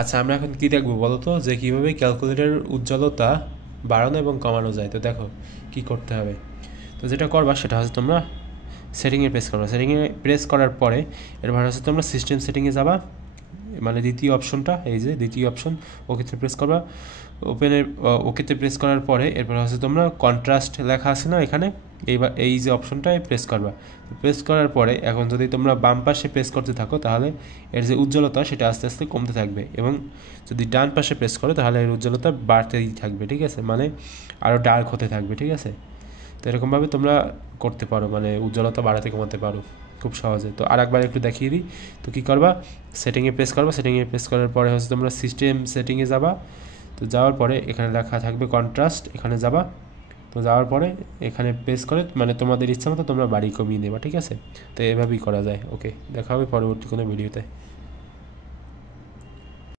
আচ্ছা, আমরা এখন কী দেখবো বলো তো, যে কীভাবে ক্যালকুলেটরের উজ্জ্বলতা বাড়ানো এবং কমানো যায়। তো দেখো কি করতে হবে। তো যেটা করবা সেটা হচ্ছে তোমরা সেটিংয়ে প্রেস করবা। সেটিংয়ে প্রেস করার পরে এরপর হচ্ছে তোমরা সিস্টেম সেটিংয়ে যাবা, মানে দ্বিতীয় অপশনটা, এই যে দ্বিতীয় অপশন, ওকেতে প্রেস করবা। ওকেতে প্রেস করার পরে এরপর হচ্ছে তোমরা কন্ট্রাস্ট লেখা আছে না এখানে, এইবার এই যে অপশনটায় প্রেস করবা। প্রেস করার পরে এখন যদি তোমরা বাম পাশে প্রেস করতে থাকো তাহলে এর যে উজ্জ্বলতা সেটা আস্তে আস্তে কমতে থাকবে, এবং যদি ডান পাশে প্রেস করো তাহলে এর উজ্জ্বলতা বাড়তেই থাকবে, ঠিক আছে, মানে আরও ডার্ক হতে থাকবে, ঠিক আছে। তো এরকমভাবে তোমরা করতে পারো, মানে উজ্জ্বলতা বাড়াতে কমাতে পারো খুব সহজে। তো আর একবার একটু দেখিয়ে দিই। তো কী করবা, সেটিংয়ে প্রেস করবা। সেটিংয়ে প্রেস করার পরে হচ্ছে তোমরা সিস্টেম সেটিংয়ে যাবা। তো যাওয়ার পরে এখানে লেখা থাকবে কন্ট্রাস্ট, এখানে যাবা। তো যাওয়ার পরে এখানে প্রেস করে মানে তোমাদের ইচ্ছা মতো তোমরা বাড়ি কমিয়ে নেবা, ঠিক আছে। তো এভাবেই করা যায়। ওকে, দেখা হবে পরবর্তী কোনো ভিডিওতে।